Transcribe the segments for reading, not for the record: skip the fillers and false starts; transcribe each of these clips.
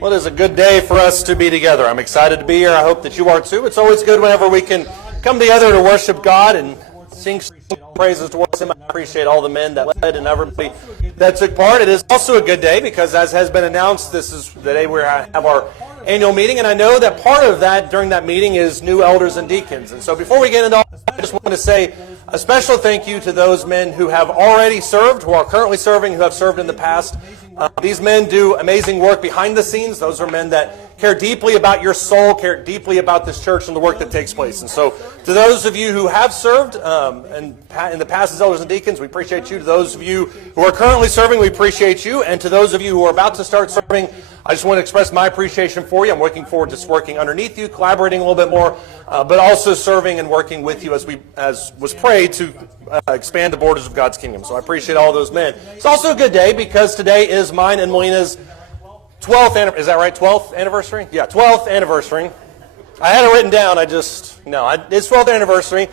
Well, it is a good day for us to be together. I'm excited to be here. I hope that you are too. It's always good whenever we can come together to worship God and sing praises towards Him. I appreciate all the men that led and everybody that took part. It is also a good day because, as has been announced, this is the day we have our annual meeting, and I know that part of that during that meeting is new elders and deacons. And so before we get into all that, I just want to say a special thank you to those men who have already served, who are currently serving, who have served in the past. These men do amazing work behind the scenes. Those are men that care deeply about your soul, care deeply about this church and the work that takes place. And so to those of you who have served in the past as elders and deacons, we appreciate you. To those of you who are currently serving, we appreciate you. And to those of you who are about to start serving, I just want to express my appreciation for you. I'm looking forward to working underneath you, collaborating a little bit more, but also serving and working with you as was prayed to expand the borders of God's kingdom. So I appreciate all those men. It's also a good day because today is mine and Melina's 12th anniversary. Is that right? 12th anniversary? Yeah, 12th anniversary. I had it written down. It's 12th anniversary.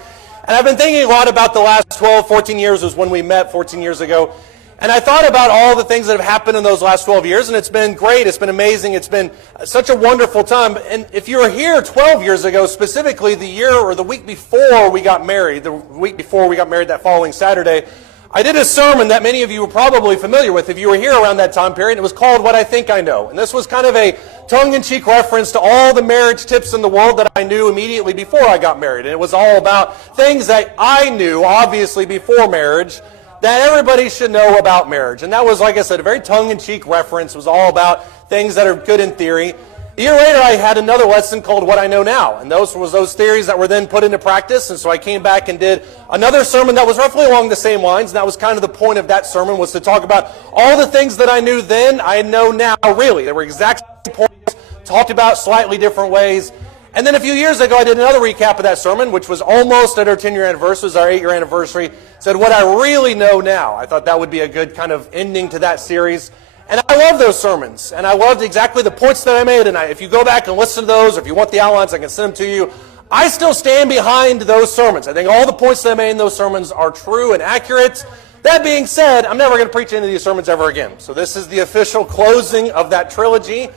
And I've been thinking a lot about the last 12, 14 years was when we met 14 years ago. And I thought about all the things that have happened in those last 12 years, and it's been great. It's been amazing. It's been such a wonderful time. And if you were here 12 years ago, specifically the year or the week before we got married, that following Saturday, I did a sermon that many of you were probably familiar with if you were here around that time period. It was called What I Think I Know. And this was kind of a tongue-in-cheek reference to all the marriage tips in the world that I knew immediately before I got married. And it was all about things that I knew, obviously, before marriage, that everybody should know about marriage. And that was, like I said, a very tongue-in-cheek reference. It was all about things that are good in theory. A year later, I had another lesson called What I Know Now. And those theories that were then put into practice. And so I came back and did another sermon that was roughly along the same lines. And that was kind of the point of that sermon, was to talk about all the things that I knew then, I know now, really. They were exact points, talked about slightly different ways. And then a few years ago, I did another recap of that sermon, which was almost at our 10-year anniversary. It was our 8-year anniversary. Said, What I Really Know Now. I thought that would be a good kind of ending to that series. And I love those sermons. And I loved exactly the points that I made. And if you go back and listen to those, or if you want the outlines, I can send them to you. I still stand behind those sermons. I think all the points that I made in those sermons are true and accurate. That being said, I'm never going to preach any of these sermons ever again. So this is the official closing of that trilogy.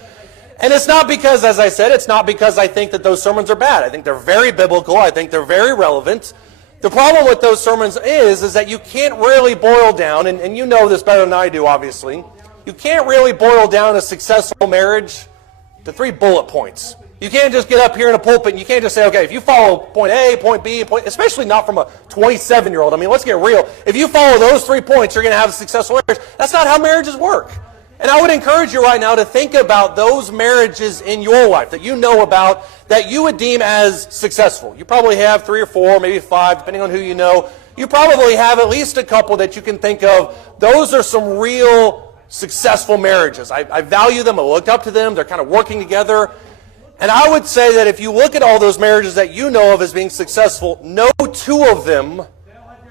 And it's not because, as I said, it's not because I think that those sermons are bad. I think they're very biblical. I think they're very relevant. The problem with those sermons is that you can't really boil down, and you know this better than I do, obviously. You can't really boil down a successful marriage to 3 bullet points. You can't just get up here in a pulpit and you can't just say, okay, if you follow point A, point B, especially not from a 27-year-old. I mean, let's get real. If you follow those 3 points, you're going to have a successful marriage. That's not how marriages work. And I would encourage you right now to think about those marriages in your life that you know about that you would deem as successful. You probably have 3 or 4, maybe 5, depending on who you know. You probably have at least a couple that you can think of. Those are some real successful marriages. I value them. I look up to them. They're kind of working together. And I would say that if you look at all those marriages that you know of as being successful, no 2 of them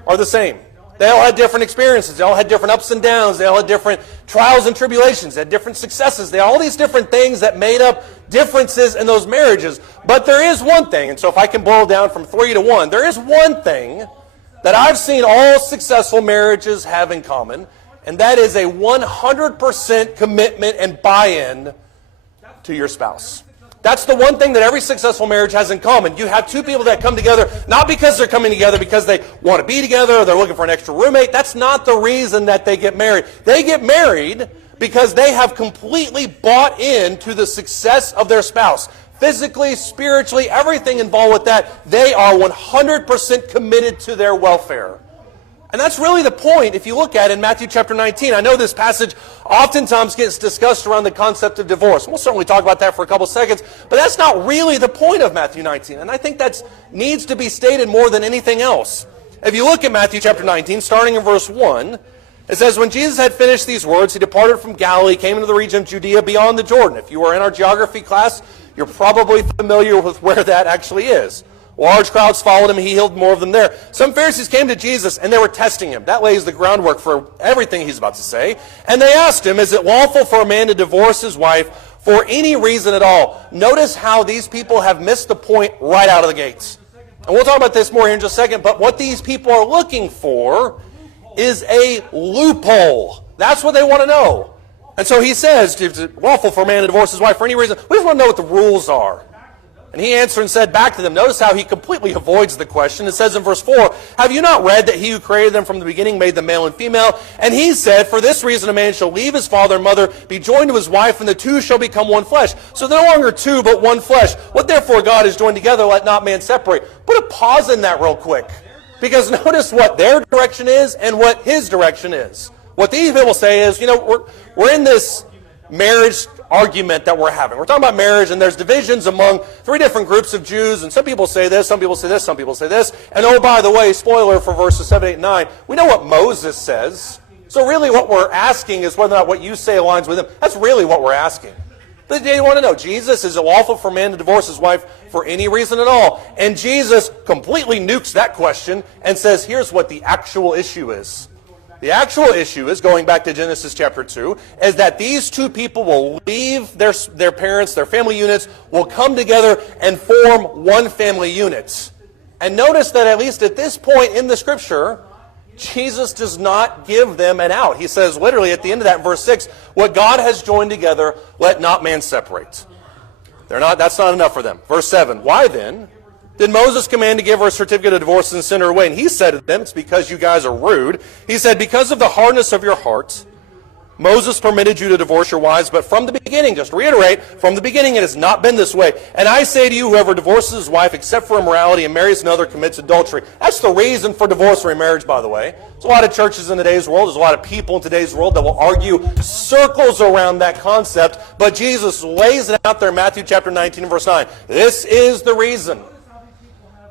are the same. They all had different experiences. They all had different ups and downs. They all had different trials and tribulations. They had different successes. They had all these different things that made up differences in those marriages. But there is one thing, and so if I can boil down from 3 to 1, there is one thing that I've seen all successful marriages have in common, and that is a 100% commitment and buy-in to your spouse. That's the one thing that every successful marriage has in common. You have 2 people that come together, not because they're coming together because they want to be together or they're looking for an extra roommate. That's not the reason that they get married. They get married because they have completely bought into the success of their spouse. Physically, spiritually, everything involved with that. They are 100% committed to their welfare. And that's really the point if you look at it in Matthew chapter 19. I know this passage oftentimes gets discussed around the concept of divorce. We'll certainly talk about that for a couple seconds, but that's not really the point of Matthew 19. And I think that needs to be stated more than anything else. If you look at Matthew chapter 19, starting in verse 1, it says, When Jesus had finished these words, he departed from Galilee, came into the region of Judea beyond the Jordan. If you were in our geography class, you're probably familiar with where that actually is. Large crowds followed him, and he healed more of them there. Some Pharisees came to Jesus, and they were testing him. That lays the groundwork for everything he's about to say. And they asked him, Is it lawful for a man to divorce his wife for any reason at all? Notice how these people have missed the point right out of the gates. And we'll talk about this more here in just a second, but what these people are looking for is a loophole. That's what they want to know. And so he says, it's lawful for a man to divorce his wife for any reason. We just want to know what the rules are. And he answered and said back to them, notice how he completely avoids the question. It says in verse 4, have you not read that he who created them from the beginning made them male and female? And he said, for this reason a man shall leave his father and mother, be joined to his wife, and the two shall become one flesh. So they're no longer two, but one flesh. What therefore God has joined together, let not man separate. Put a pause in that real quick. Because notice what their direction is and what his direction is. What these people say is, we're in this marriage argument that we're having. We're talking about marriage, and there's divisions among three different groups of Jews, and some people say this, some people say this, some people say this. And oh, by the way, spoiler for verses 7, 8, and 9, we know what Moses says. So really what we're asking is whether or not what you say aligns with him. That's really what we're asking. They want to know, Jesus, is it lawful for a man to divorce his wife for any reason at all? And Jesus completely nukes that question and says, here's what the actual issue is. The actual issue is, going back to Genesis chapter 2, is that these two people will leave their parents, their family units, will come together and form one family unit. And notice that at least at this point in the Scripture, Jesus does not give them an out. He says literally at the end of that in verse 6, what God has joined together, let not man separate. That's not enough for them. Verse 7, why then did Moses command to give her a certificate of divorce and send her away? And he said to them, it's because you guys are rude. He said, because of the hardness of your heart, Moses permitted you to divorce your wives, but from the beginning, just to reiterate, from the beginning it has not been this way. And I say to you, whoever divorces his wife except for immorality and marries another commits adultery. That's the reason for divorce or remarriage, by the way. There's a lot of churches in today's world, there's a lot of people in today's world that will argue circles around that concept, but Jesus lays it out there in Matthew chapter 19 and verse 9. This is the reason.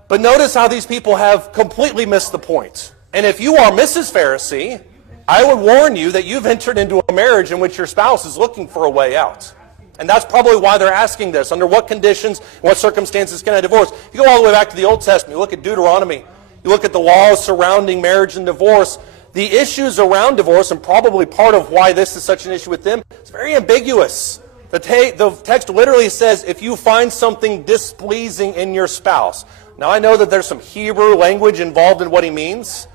But notice how these people have completely missed the point. And if you are Mrs. Pharisee, I would warn you that you've entered into a marriage in which your spouse is looking for a way out. And that's probably why they're asking this. Under what conditions, what circumstances can I divorce? You go all the way back to the Old Testament. You look at Deuteronomy. You look at the laws surrounding marriage and divorce. The issues around divorce, and probably part of why this is such an issue with them, it's very ambiguous. The text literally says, if you find something displeasing in your spouse. Now, I know that there's some Hebrew language involved in what he means,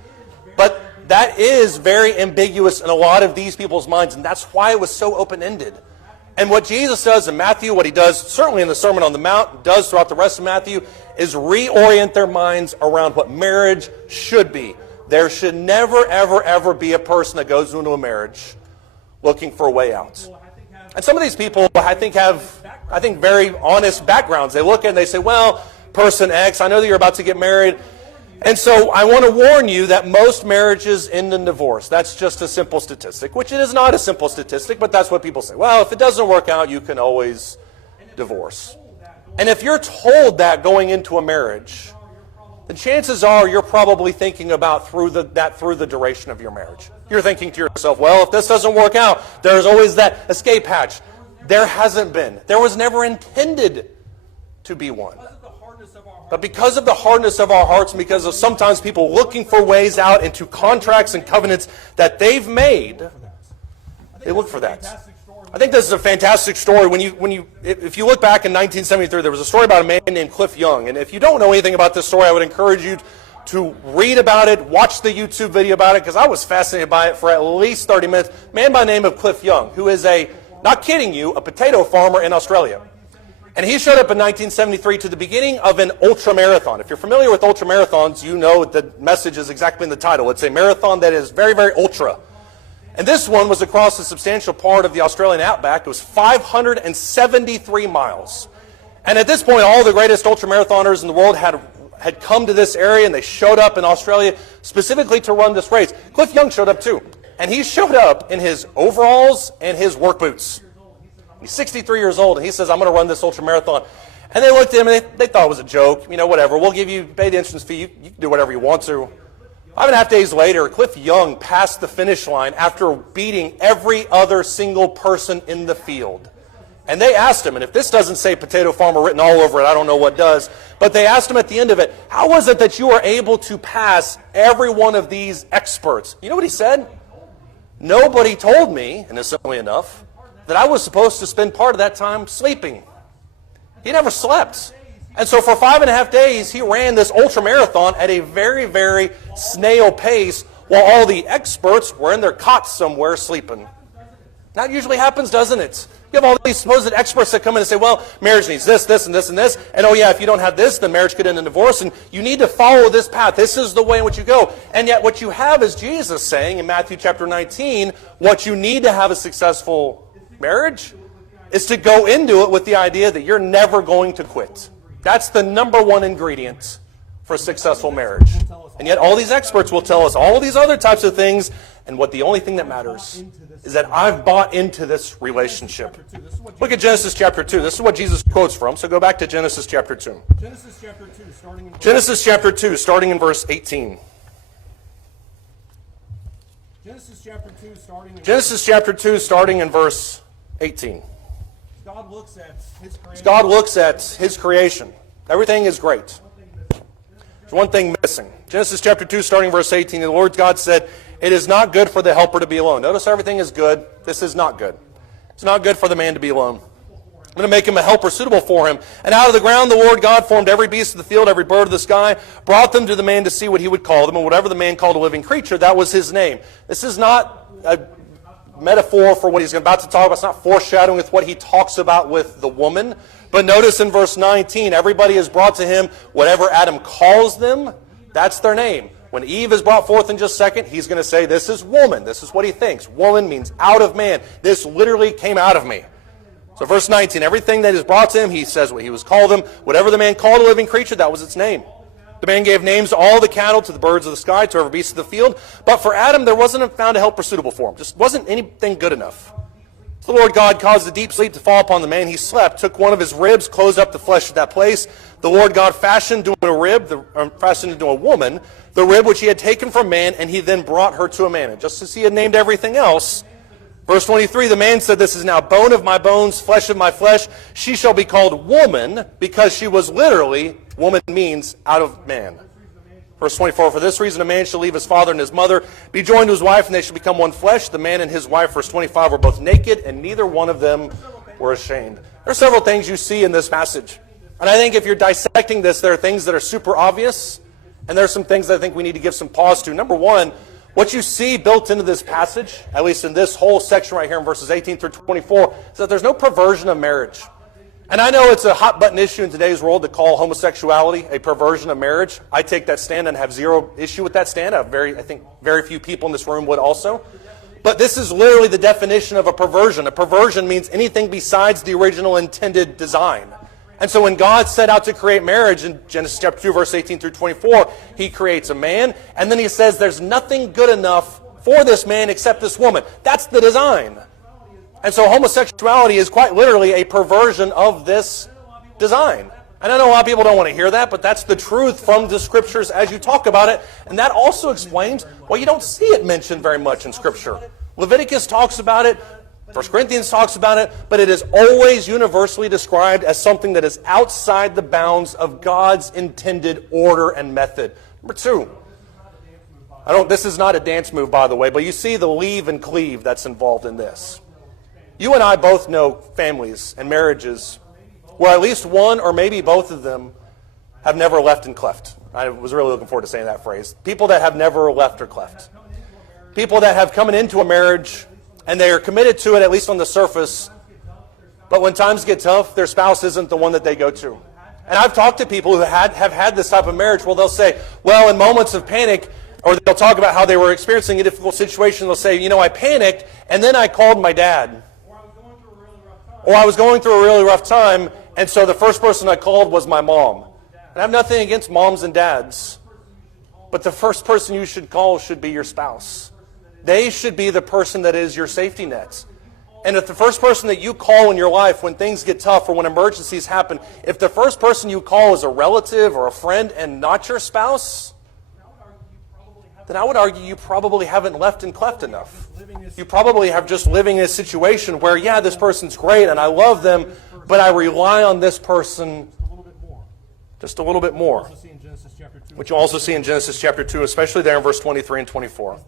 but that is very ambiguous in a lot of these people's minds, and that's why it was so open-ended. And what Jesus does in Matthew, what he does certainly in the Sermon on the Mount, does throughout the rest of Matthew, is reorient their minds around what marriage should be. There should never, ever, ever be a person that goes into a marriage looking for a way out. And some of these people, I think, have very honest backgrounds. They look at it and they say, well, person X, I know that you're about to get married, and so I want to warn you that most marriages end in divorce. That's just a simple statistic, which it is not a simple statistic, but that's what people say. Well, if it doesn't work out, you can always divorce. And if you're told that going into a marriage, then chances are you're probably thinking about through the duration of your marriage. You're thinking to yourself, well, if this doesn't work out, there's always that escape hatch. There hasn't been. There was never intended to be one. But because of the hardness of our hearts, and because of sometimes people looking for ways out into contracts and covenants that they've made, they look for that. I think this is a fantastic story. If you look back in 1973, there was a story about a man named Cliff Young. And if you don't know anything about this story, I would encourage you to read about it, watch the YouTube video about it, because I was fascinated by it for at least 30 minutes. A man by the name of Cliff Young, who is not kidding you, a potato farmer in Australia. And he showed up in 1973 to the beginning of an ultramarathon. If you're familiar with ultramarathons, you know the message is exactly in the title. It's a marathon that is very, very ultra. And this one was across a substantial part of the Australian outback. It was 573 miles. And at this point, all the greatest ultramarathoners in the world had come to this area, and they showed up in Australia specifically to run this race. Cliff Young showed up too. And he showed up in his overalls and his work boots. He's 63 years old, and he says, I'm going to run this ultramarathon. And they looked at him, and they thought it was a joke. Whatever. We'll pay the entrance fee. You can do whatever you want to. 5.5 days later, Cliff Young passed the finish line after beating every other single person in the field. And they asked him, and if this doesn't say potato farmer written all over it, I don't know what does. But they asked him at the end of it, how was it that you were able to pass every one of these experts? You know what he said? Nobody told me, innocently enough, that I was supposed to spend part of that time sleeping. He never slept. And so for 5.5 days, he ran this ultramarathon at a very, very snail pace while all the experts were in their cots somewhere sleeping. That usually happens, doesn't it? You have all these supposed experts that come in and say, well, marriage needs this, this, and this, and this. And oh yeah, if you don't have this, then marriage could end in divorce. And you need to follow this path. This is the way in which you go. And yet what you have is Jesus saying in Matthew chapter 19, what you need to have a successful marriage is to go into it with the idea that you're never going to quit. That's the number one ingredient for a successful marriage. And yet all these experts will tell us all these other types of things, and what the only thing that matters is that I've bought into this relationship. Look at Genesis chapter 2. This is what Jesus quotes from, so go back to Genesis chapter 2. Genesis chapter 2, starting in verse 18. Genesis chapter 2, starting in verse 18. God looks at His creation. God looks at His creation. Everything is great. There's one thing missing. Genesis chapter 2, starting in verse 18, the Lord God said, "It is not good for the helper to be alone." Notice everything is good. This is not good. It's not good for the man to be alone. I'm going to make him a helper suitable for him. And out of the ground the Lord God formed every beast of the field, every bird of the sky, brought them to the man to see what he would call them, and whatever the man called a living creature, that was his name. This is not a metaphor for what he's about to talk about. It's not foreshadowing with what he talks about with the woman. But notice in verse 19, everybody is brought to him, whatever Adam calls them, that's their name. When Eve is brought forth in just a second, he's going to say, this is woman. This is what he thinks. Woman means out of man. This literally came out of me. So verse 19, everything that is brought to him, he says what he was called them. Whatever the man called a living creature, that was its name. The man gave names to all the cattle, to the birds of the sky, to every beast of the field. But for Adam, there wasn't found a helper suitable for him. Just wasn't anything good enough. So the Lord God caused a deep sleep to fall upon the man. He slept, took one of his ribs, closed up the flesh at that place. The Lord God fashioned into a woman, the rib which he had taken from man, and he then brought her to a man. And just as he had named everything else, verse 23, the man said, "This is now bone of my bones, flesh of my flesh. She shall be called woman, because she was literally," woman means out of man. Verse 24, "For this reason a man shall leave his father and his mother, be joined to his wife, and they shall become one flesh. The man and his wife," verse 25, "were both naked, and neither one of them were ashamed." There are several things you see in this passage. And I think if you're dissecting this, there are things that are super obvious, and there are some things that I think we need to give some pause to. Number one, what you see built into this passage, at least in this whole section right here in verses 18 through 24, is that there's no perversion of marriage. And I know it's a hot-button issue in today's world to call homosexuality a perversion of marriage. I take that stand and have zero issue with that stand. I think very few people in this room would also. But this is literally the definition of a perversion. A perversion means anything besides the original intended design. And so when God set out to create marriage in Genesis chapter 2, verse 18 through 24, he creates a man, and then he says there's nothing good enough for this man except this woman. That's the design. And so homosexuality is quite literally a perversion of this design. And I know a lot of people don't want to hear that, but that's the truth from the Scriptures as you talk about it. And that also explains why you don't see it mentioned very much in Scripture. Leviticus talks about it, 1 Corinthians talks about it, but it is always universally described as something that is outside the bounds of God's intended order and method. Number two, this is not a dance move, by the way, but you see the leave and cleave that's involved in this. You and I both know families and marriages where at least one or maybe both of them have never left and cleft. I was really looking forward to saying that phrase. People that have never left or cleft. People that have come into a marriage and they are committed to it, at least on the surface, but when times get tough, their spouse isn't the one that they go to. And I've talked to people who have had this type of marriage where they'll say, well, in moments of panic, or they'll talk about how they were experiencing a difficult situation, they'll say, I panicked, and then I called my dad. Or I was going through a really rough time, and so the first person I called was my mom. And I have nothing against moms and dads, but the first person you should call should be your spouse. They should be the person that is your safety net. And if the first person that you call in your life when things get tough or when emergencies happen, if the first person you call is a relative or a friend and not your spouse, then I would argue you probably haven't left and cleft enough. You probably have just living in a situation where, yeah, this person's great and I love them, but I rely on this person just a little bit more. Which you also see in Genesis chapter 2, especially there in verse 23 and 24.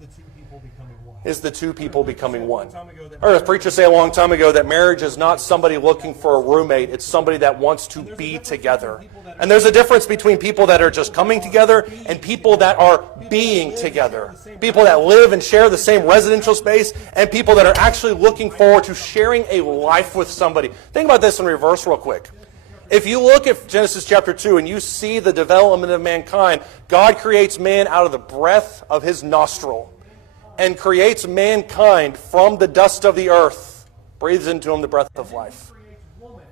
is the two people becoming one. time ago that I heard a preacher say a long time ago that marriage is not somebody looking for a roommate. It's somebody that wants to be together. And there's a difference between people that are just coming together and people that are being together. People that live and share the same residential space and people that are actually looking forward to sharing a life with somebody. Think about this in reverse real quick. If you look at Genesis chapter 2 and you see the development of mankind, God creates man out of the breath of his nostril and creates mankind from the dust of the earth, breathes into him the breath of life.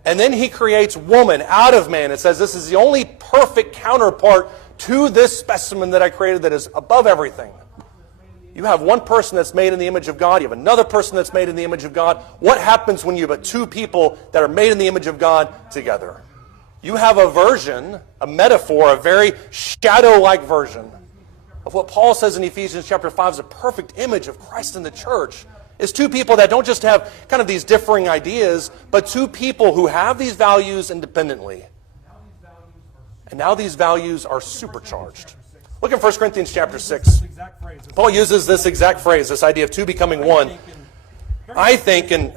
And then he creates woman out of man. It says this is the only perfect counterpart to this specimen that I created that is above everything. You have one person that's made in the image of God. You have another person that's made in the image of God. What happens when you have two people that are made in the image of God together? You have a version, a metaphor, a very shadow-like version of what Paul says in Ephesians chapter 5 is a perfect image of Christ in the church. It's two people that don't just have kind of these differing ideas, but two people who have these values independently. And now these values are supercharged. Look at 1 Corinthians chapter 6. Paul uses this exact phrase, this idea of two becoming one, I think in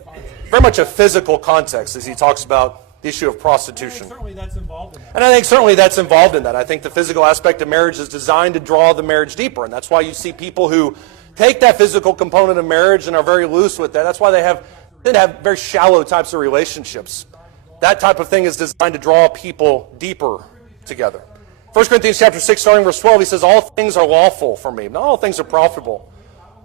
very much a physical context as he talks about the issue of prostitution. certainly that's involved in that. And I think certainly that's involved in that. I think the physical aspect of marriage is designed to draw the marriage deeper. And that's why you see people who take that physical component of marriage and are very loose with that. That's why they have very shallow types of relationships. That type of thing is designed to draw people deeper together. 1 Corinthians chapter 6, starting verse 12, he says, all things are lawful for me. Not all things are profitable.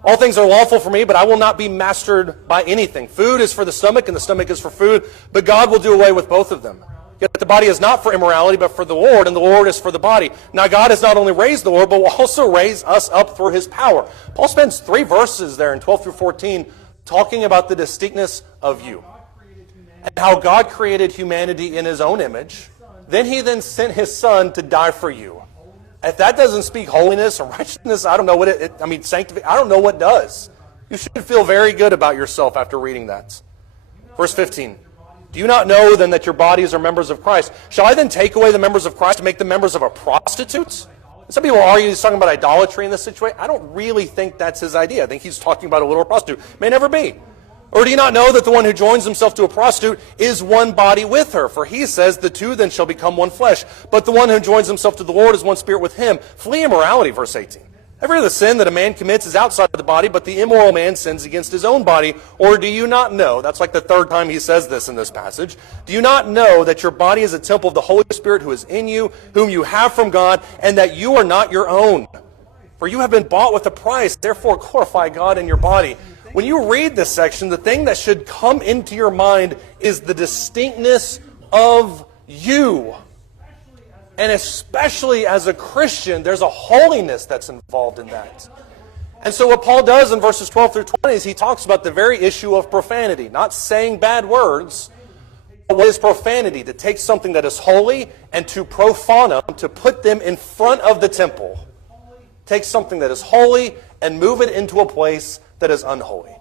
All things are lawful for me, but I will not be mastered by anything. Food is for the stomach, and the stomach is for food, but God will do away with both of them. Yet the body is not for immorality, but for the Lord, and the Lord is for the body. Now God has not only raised the Lord, but will also raise us up through his power. Paul spends 3 verses there in 12 through 14 talking about the distinctness of you and how God created humanity in his own image. Then he sent his son to die for you. If that doesn't speak holiness or righteousness, I don't know what sanctification, I don't know what does. You should feel very good about yourself after reading that. Verse 15. Do you not know then that your bodies are members of Christ? Shall I then take away the members of Christ to make them members of a prostitute? Some people argue he's talking about idolatry in this situation. I don't really think that's his idea. I think he's talking about a literal prostitute. May never be. Or do you not know that the one who joins himself to a prostitute is one body with her? For he says, the two then shall become one flesh. But the one who joins himself to the Lord is one spirit with him. Flee immorality, verse 18. Every other sin that a man commits is outside of the body, but the immoral man sins against his own body. Or do you not know, that's like the 3rd time he says this in this passage, do you not know that your body is a temple of the Holy Spirit who is in you, whom you have from God, and that you are not your own? For you have been bought with a price, therefore glorify God in your body. When you read this section, the thing that should come into your mind is the distinctness of you. And especially as a Christian, there's a holiness that's involved in that. And so what Paul does in verses 12 through 20 is he talks about the very issue of profanity. Not saying bad words, but what is profanity? To take something that is holy and to profane them, to put them in front of the temple. Take something that is holy and move it into a place that is unholy.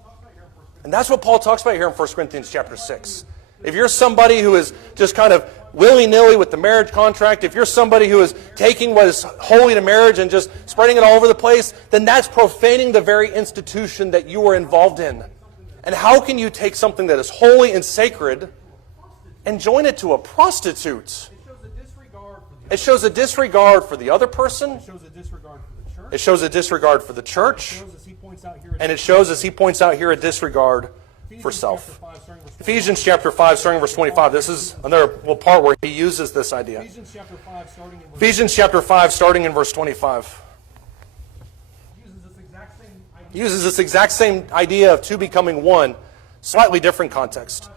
And that's what Paul talks about here in 1 Corinthians chapter 6. If you're somebody who is just kind of willy-nilly with the marriage contract, if you're somebody who is taking what is holy to marriage and just spreading it all over the place, then that's profaning the very institution that you are involved in. And how can you take something that is holy and sacred and join it to a prostitute? It shows a disregard for the other person. It shows a disregard for the church. It shows a disregard for the church. And it shows, as he points out here, a disregard for self. Ephesians chapter 5, starting in verse 25. This is another little part where he uses this idea. Ephesians chapter 5, starting in verse 25. He uses this exact same idea of two becoming one, slightly different context.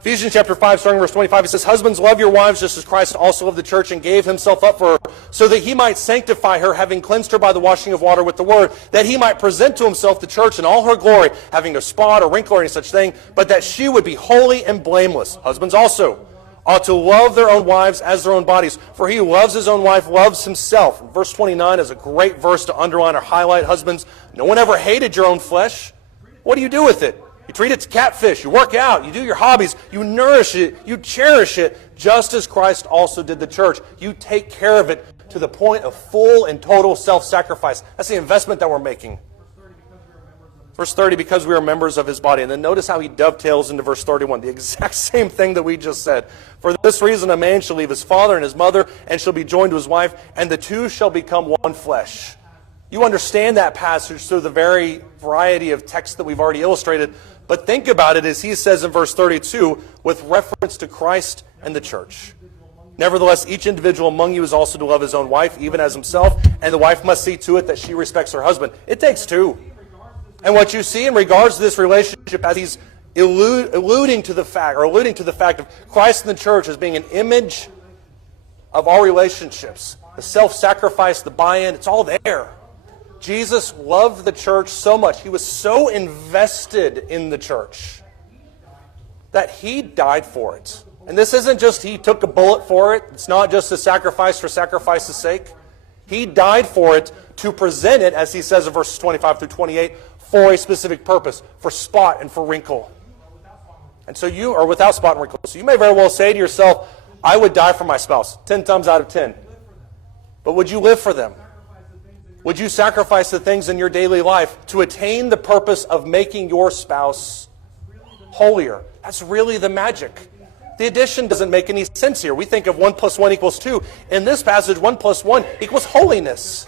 Ephesians chapter 5, starting in verse 25, it says, husbands, love your wives just as Christ also loved the church and gave himself up for her, so that he might sanctify her, having cleansed her by the washing of water with the word, that he might present to himself the church in all her glory, having no spot or wrinkle or any such thing, but that she would be holy and blameless. Husbands also ought to love their own wives as their own bodies, for he who loves his own wife loves himself. Verse 29 is a great verse to underline or highlight. Husbands, no one ever hated your own flesh. What do you do with it? You treat it to catfish, you work out, you do your hobbies, you nourish it, you cherish it, just as Christ also did the church. You take care of it to the point of full and total self-sacrifice. That's the investment that we're making. Verse 30, because we are members of his body. And then notice how he dovetails into verse 31, the exact same thing that we just said. For this reason, a man shall leave his father and his mother and shall be joined to his wife, and the two shall become one flesh. You understand that passage through the very variety of texts that we've already illustrated, but think about it as he says in verse 32 with reference to Christ and the church. Nevertheless, each individual among you is also to love his own wife, even as himself, and the wife must see to it that she respects her husband. It takes two. And what you see in regards to this relationship as he's alluding to the fact of Christ and the church as being an image of our relationships, the self-sacrifice, the buy-in, it's all there. Jesus loved the church so much. He was so invested in the church that he died for it. And this isn't just he took a bullet for it. It's not just a sacrifice for sacrifice's sake. He died for it to present it, as he says in verses 25 through 28, for a specific purpose, for spot and for wrinkle. And so you are without spot and wrinkle. So you may very well say to yourself, I would die for my spouse, 10 times out of 10. But would you live for them? Would you sacrifice the things in your daily life to attain the purpose of making your spouse holier? That's really the magic. The addition doesn't make any sense here. We think of 1 + 1 = 2. In this passage, 1 + 1 = holiness.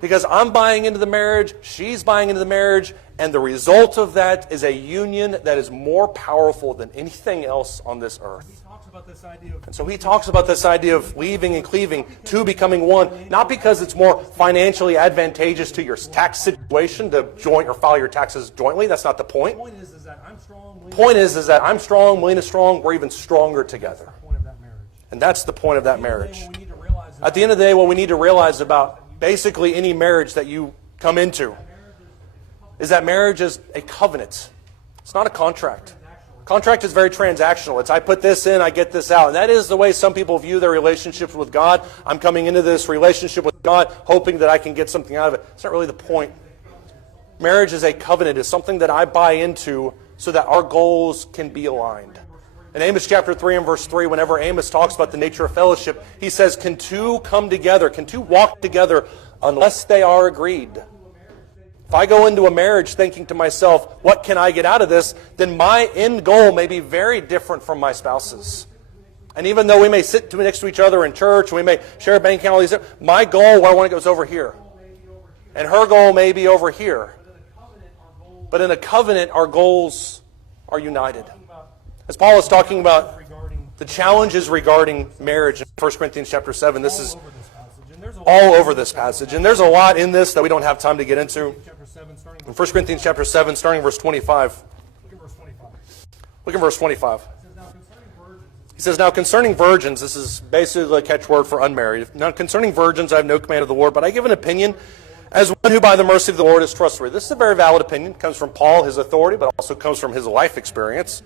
Because I'm buying into the marriage, she's buying into the marriage, and the result of that is a union that is more powerful than anything else on this earth. And so he talks about this idea of leaving and cleaving, two becoming one, not because it's more financially advantageous to your tax situation to joint or file your taxes jointly. That's not the point. The point is that I'm strong. The point is that I'm strong, Melina's strong, we're even stronger together. Point of that marriage. And that's the point of that marriage. What we need to realize is At the end of the day, what we need to realize about basically any marriage that you come into is that marriage is a covenant. It's not a contract. Contract is very transactional. It's I put this in, I get this out. And that is the way some people view their relationships with God. I'm coming into this relationship with God hoping that I can get something out of it. It's not really the point. Marriage is a covenant. It's something that I buy into so that our goals can be aligned. In Amos chapter 3 and verse 3, whenever Amos talks about the nature of fellowship, he says, can two come together? Can two walk together unless they are agreed? If I go into a marriage thinking to myself, what can I get out of this? Then my end goal may be very different from my spouse's. And even though we may sit next to each other in church, we may share a bank account, all these, my goal where I want to go is over here. And her goal may be over here. But in a covenant, our goals are united. As Paul is talking about the challenges regarding marriage in 1 Corinthians chapter 7, this is all over this passage. And there's a lot in this that we don't have time to get into. In 1 Corinthians chapter 7, starting verse 25. Look at verse 25. He says, now concerning virgins, this is basically a catchword for unmarried. Now concerning virgins, I have no command of the Lord, but I give an opinion as one who by the mercy of the Lord is trustworthy. This is a very valid opinion. It comes from Paul, his authority, but also comes from his life experience.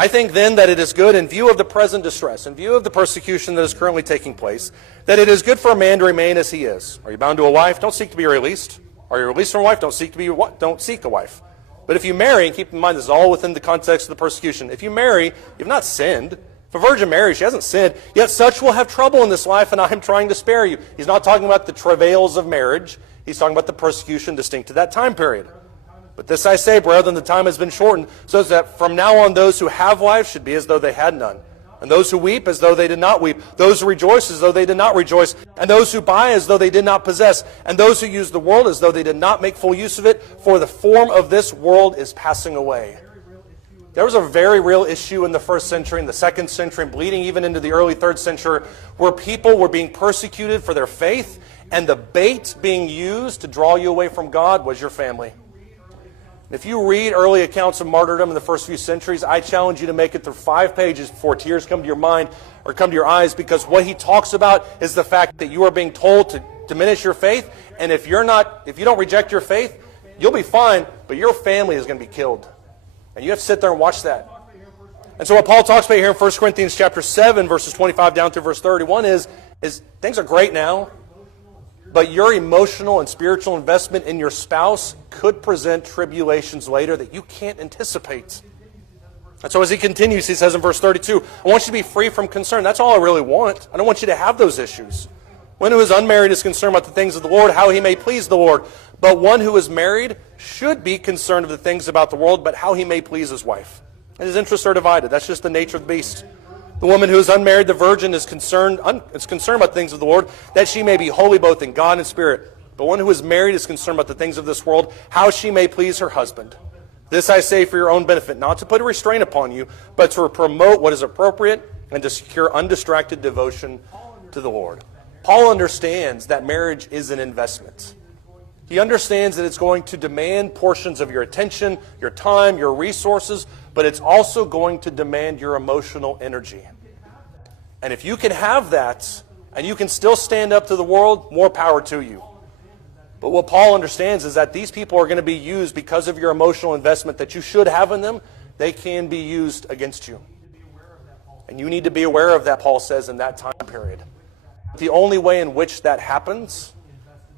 I think then that it is good in view of the present distress, in view of the persecution that is currently taking place, that it is good for a man to remain as he is. Are you bound to a wife? Don't seek to be released. Are you released from a wife? Don't seek a wife. But if you marry, and keep in mind this is all within the context of the persecution, if you marry, you've not sinned. If a virgin marries, she hasn't sinned, yet such will have trouble in this life, and I am trying to spare you. He's not talking about the travails of marriage. He's talking about the persecution distinct to that time period. But this I say, brethren, the time has been shortened, so that from now on those who have wives should be as though they had none. And those who weep as though they did not weep. Those who rejoice as though they did not rejoice. And those who buy as though they did not possess. And those who use the world as though they did not make full use of it. For the form of this world is passing away. There was a very real issue in the first century, in the second century, and bleeding even into the early third century, where people were being persecuted for their faith, and the bait being used to draw you away from God was your family. If you read early accounts of martyrdom in the first few centuries, I challenge you to make it through 5 pages before tears come to your mind or come to your eyes, because what he talks about is the fact that you are being told to diminish your faith, and if you don't reject your faith, you'll be fine, but your family is going to be killed. And you have to sit there and watch that. And so what Paul talks about here in 1 Corinthians chapter 7, verses 25 down through verse 31 is things are great now, but your emotional and spiritual investment in your spouse could present tribulations later that you can't anticipate. And so as he continues, he says in verse 32, I want you to be free from concern. That's all I really want. I don't want you to have those issues. One who is unmarried is concerned about the things of the Lord, how he may please the Lord. But one who is married should be concerned of the things about the world, but how he may please his wife. And his interests are divided. That's just the nature of the beast. The woman who is unmarried, the virgin, is concerned about things of the Lord, that she may be holy both in God and spirit. But one who is married is concerned about the things of this world, how she may please her husband. This I say for your own benefit, not to put a restraint upon you, but to promote what is appropriate and to secure undistracted devotion to the Lord. Paul understands that marriage is an investment. He understands that it's going to demand portions of your attention, your time, your resources, but it's also going to demand your emotional energy. And if you can have that, and you can still stand up to the world, more power to you. But what Paul understands is that these people are going to be used because of your emotional investment that you should have in them. They can be used against you. And you need to be aware of that, Paul says, in that time period. The only way in which that happens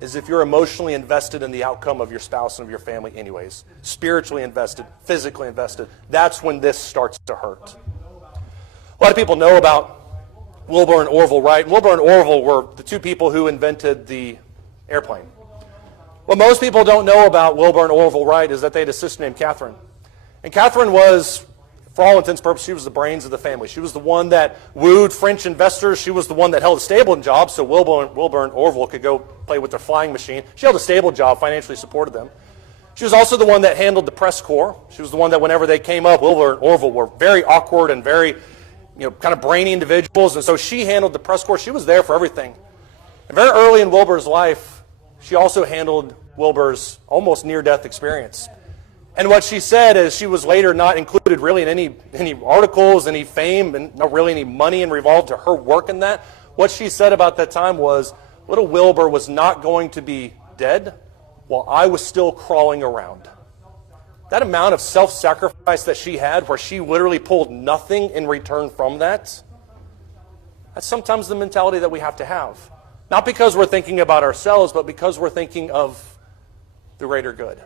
is if you're emotionally invested in the outcome of your spouse and of your family anyways. Spiritually invested, physically invested. That's when this starts to hurt. A lot of people know about Wilbur and Orville Wright. Wilbur and Orville were the two people who invented the airplane. What most people don't know about Wilbur and Orville Wright is that they had a sister named Catherine. And Catherine was, for all intents and purposes, she was the brains of the family. She was the one that wooed French investors. She was the one that held a stable job so Wilbur and Orville could go play with their flying machine. She held a stable job, financially supported them. She was also the one that handled the press corps. She was the one that whenever they came up, Wilbur and Orville were very awkward and very, kind of brainy individuals. And so she handled the press corps. She was there for everything. And very early in Wilbur's life, she also handled Wilbur's almost near-death experience. And what she said is she was later not included really in any articles, any fame, and not really any money involved to her work in that. What she said about that time was, little Wilbur was not going to be dead while I was still crawling around. That amount of self-sacrifice that she had, where she literally pulled nothing in return from that, that's sometimes the mentality that we have to have. Not because we're thinking about ourselves, but because we're thinking of the greater good.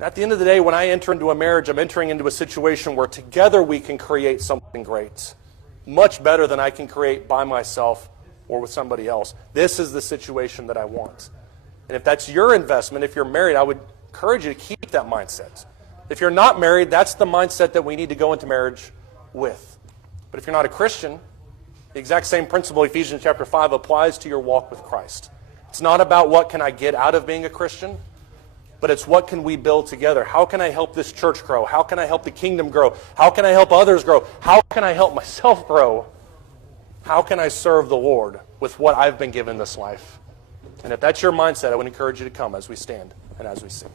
At the end of the day, when I enter into a marriage, I'm entering into a situation where together we can create something great. Much better than I can create by myself or with somebody else. This is the situation that I want. And if that's your investment, if you're married, I would encourage you to keep that mindset. If you're not married, that's the mindset that we need to go into marriage with. But if you're not a Christian, the exact same principle, Ephesians chapter 5, applies to your walk with Christ. It's not about what can I get out of being a Christian, but it's what can we build together. How can I help this church grow? How can I help the kingdom grow? How can I help others grow? How can I help myself grow? How can I serve the Lord with what I've been given this life? And if that's your mindset, I would encourage you to come as we stand and as we sing.